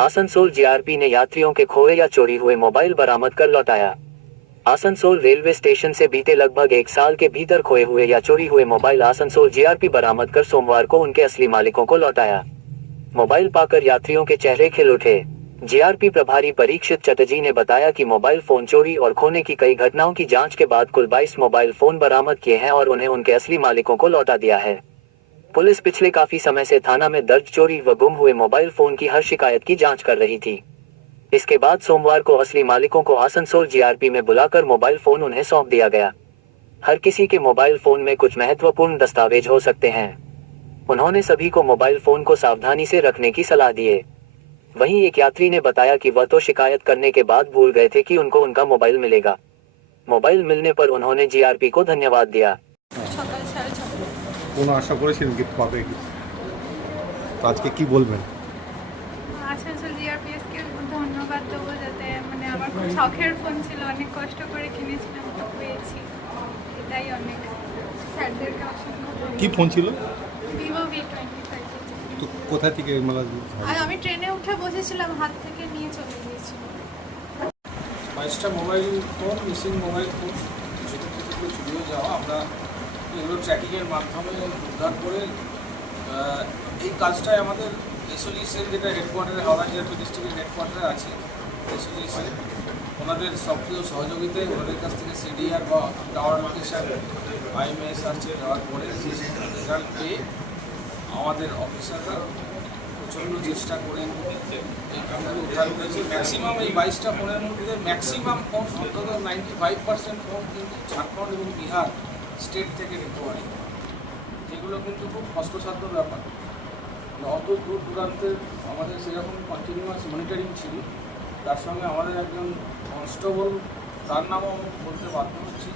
Asansol GRP ने यात्रियों के खोए या चोरी हुए मोबाइल बरामद कर लौटाया। आसनसोल रेलवे स्टेशन से बीते लगभग 1 साल के भीतर खोए हुए या चोरी हुए मोबाइल आसनसोल जीआरपी बरामद कर सोमवार को उनके असली मालिकों को लौटाया। मोबाइल पाकर यात्रियों के चेहरे खिल उठे। जीआरपी प्रभारी परीक्षित चटर्जी ने बताया कि मोबाइल फोन चोरी और खोने की कई घटनाओं की जांच के बाद कुल 22 मोबाइल फोन बरामद किए हैं और उन्हें उनके असली मालिकों को लौटा दिया है। पुलिस पिछले काफी समय से थाना में दर्ज चोरी व गुम हुए मोबाइल फोन की हर शिकायत की जांच कर रही थी। इसके बाद सोमवार को असली मालिकों को आसनसोल जीआरपी में बुलाकर मोबाइल फोन उन्हें सौंप दिया गया। हर किसी के मोबाइल फोन में कुछ महत्वपूर्ण दस्तावेज हो सकते हैं। उन्होंने सभी को मोबाइल फोन को सावधानी से रखने की सलाह दी है। वहीं एक यात्री ने बताया कि वह तो शिकायत करने के बाद भूल गए थे कि उनको उनका मोबाइल मिलेगा। मोबाइल मिलने पर उन्होंने जीआरपी को धन्यवाद दिया। সকাল 6:30 কোনো আশা করেছিলেন কি পাবে কি? তো আজকে কি বলবেন? আসানসোল জিআরপিএসকে ধন্যবাদ দেবো, যাতে মানে আমার খুব শখের ফোন ছিল, অনেক কষ্ট করে কিনেছিলাম, তো পেয়েছি, এটাই অনেক। স্যারদেরকে অসংখ্য কি ফোন ছিল? Vivo V25। তো কোথা থেকে মানে আর আমি ট্রেনে উঠে বসেছিলাম, হাত থেকে নিয়ে চলে গিয়েছিল। 22টা mobile phone, missing mobile phone, যেটা থেকে চুরিয়ে যাওয়া, আমরা এগুলো ট্র্যাকিংয়ের মাধ্যমে উদ্ধার করে এই কাজটাই আমাদের এসওজি সেল, যেটা হেডকোয়ার্টারে হাওড়া জিআরপি ডিস্ট্রিক্টের হেডকোয়ার্টারে আছে এসওজি সেল, ওনাদের সক্রিয় সহযোগিতায় ওনাদের কাছ থেকে সিডিআর বা টাওয়ার লোকেশান আইএমএস আসছে, দেওয়ার পরে সেই রেজাল্ট পেয়ে আমাদের অফিসাররা প্রচণ্ড চেষ্টা করে এই কাজগুলো উদ্ধার করেছে। ম্যাক্সিমাম এই 22টা ফোনের মধ্যে ম্যাক্সিমাম ফোন, অন্তত 95% ফোন কিন্তু ঝাড়খণ্ড এবং বিহার স্টেট থেকে রিকভারি, যেগুলো কিন্তু খুব কষ্টসাধ্য ব্যাপার। অত দূর দূরান্তের আমাদের সেরকম কন্টিনিউয়াস মনিটরিং ছিল, তার সঙ্গে আমাদের একজন কনস্টেবল, তার নামও বলতে বাধ্য হচ্ছি।